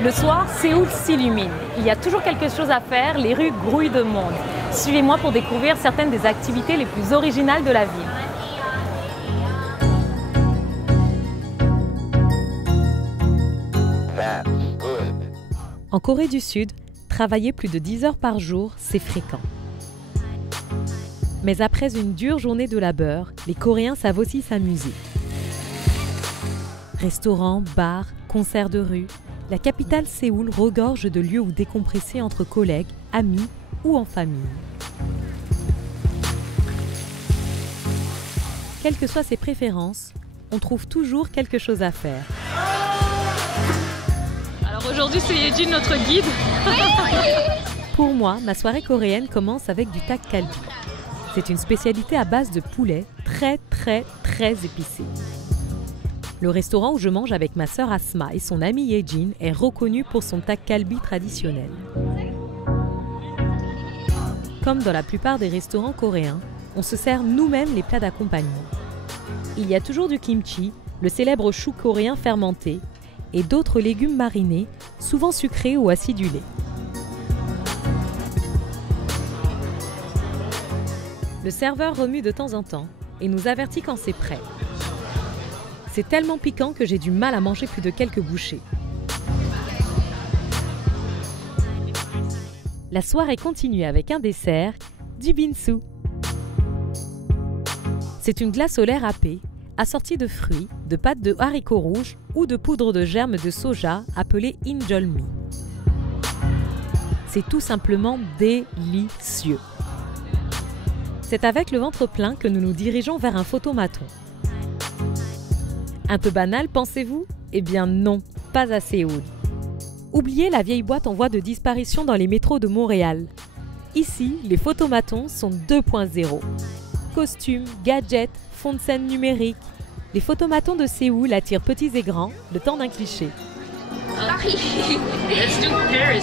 Le soir, Séoul s'illumine. Il y a toujours quelque chose à faire, les rues grouillent de monde. Suivez-moi pour découvrir certaines des activités les plus originales de la ville. En Corée du Sud, travailler plus de 10 heures par jour, c'est fréquent. Mais après une dure journée de labeur, les Coréens savent aussi s'amuser. Restaurants, bars, concerts de rue, la capitale Séoul regorge de lieux où décompresser entre collègues, amis ou en famille. Quelles que soient ses préférences, on trouve toujours quelque chose à faire. Alors aujourd'hui, c'est Yejin, notre guide. Pour moi, ma soirée coréenne commence avec du tak galbi. C'est une spécialité à base de poulet très épicé. Le restaurant où je mange avec ma sœur Asma et son amie Yejin est reconnu pour son tak galbi traditionnel. Comme dans la plupart des restaurants coréens, on se sert nous-mêmes les plats d'accompagnement. Il y a toujours du kimchi, le célèbre chou coréen fermenté, et d'autres légumes marinés, souvent sucrés ou acidulés. Le serveur remue de temps en temps et nous avertit quand c'est prêt. C'est tellement piquant que j'ai du mal à manger plus de quelques bouchées. La soirée continue avec un dessert, du binsu. C'est une glace solaire râpée, assortie de fruits, de pâtes de haricots rouges ou de poudre de germes de soja appelée injolmi. C'est tout simplement délicieux. C'est avec le ventre plein que nous nous dirigeons vers un photomaton. Un peu banal, pensez-vous? Eh bien non, pas à Séoul. Oubliez la vieille boîte en voie de disparition dans les métros de Montréal. Ici, les photomatons sont 2.0. Costumes, gadgets, fonds de scène numériques. Les photomatons de Séoul attirent petits et grands, le temps d'un cliché. Paris. Let's do Paris.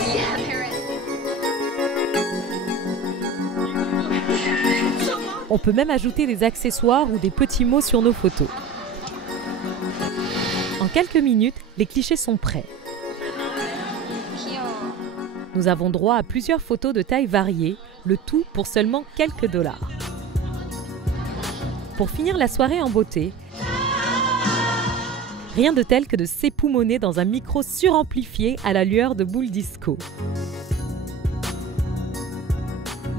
On peut même ajouter des accessoires ou des petits mots sur nos photos. En quelques minutes, les clichés sont prêts. Nous avons droit à plusieurs photos de tailles variées, le tout pour seulement quelques dollars. Pour finir la soirée en beauté, rien de tel que de s'époumoner dans un micro suramplifié à la lueur de boules disco.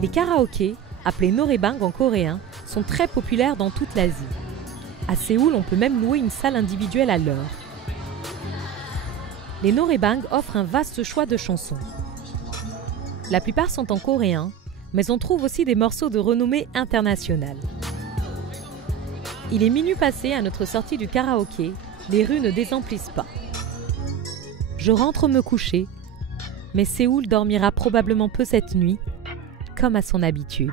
Les karaokés, appelés noraebang en coréen, sont très populaires dans toute l'Asie. À Séoul, on peut même louer une salle individuelle à l'heure. Les noraebang offrent un vaste choix de chansons. La plupart sont en coréen, mais on trouve aussi des morceaux de renommée internationale. Il est minuit passé à notre sortie du karaoké, les rues ne désemplissent pas. Je rentre me coucher, mais Séoul dormira probablement peu cette nuit, comme à son habitude.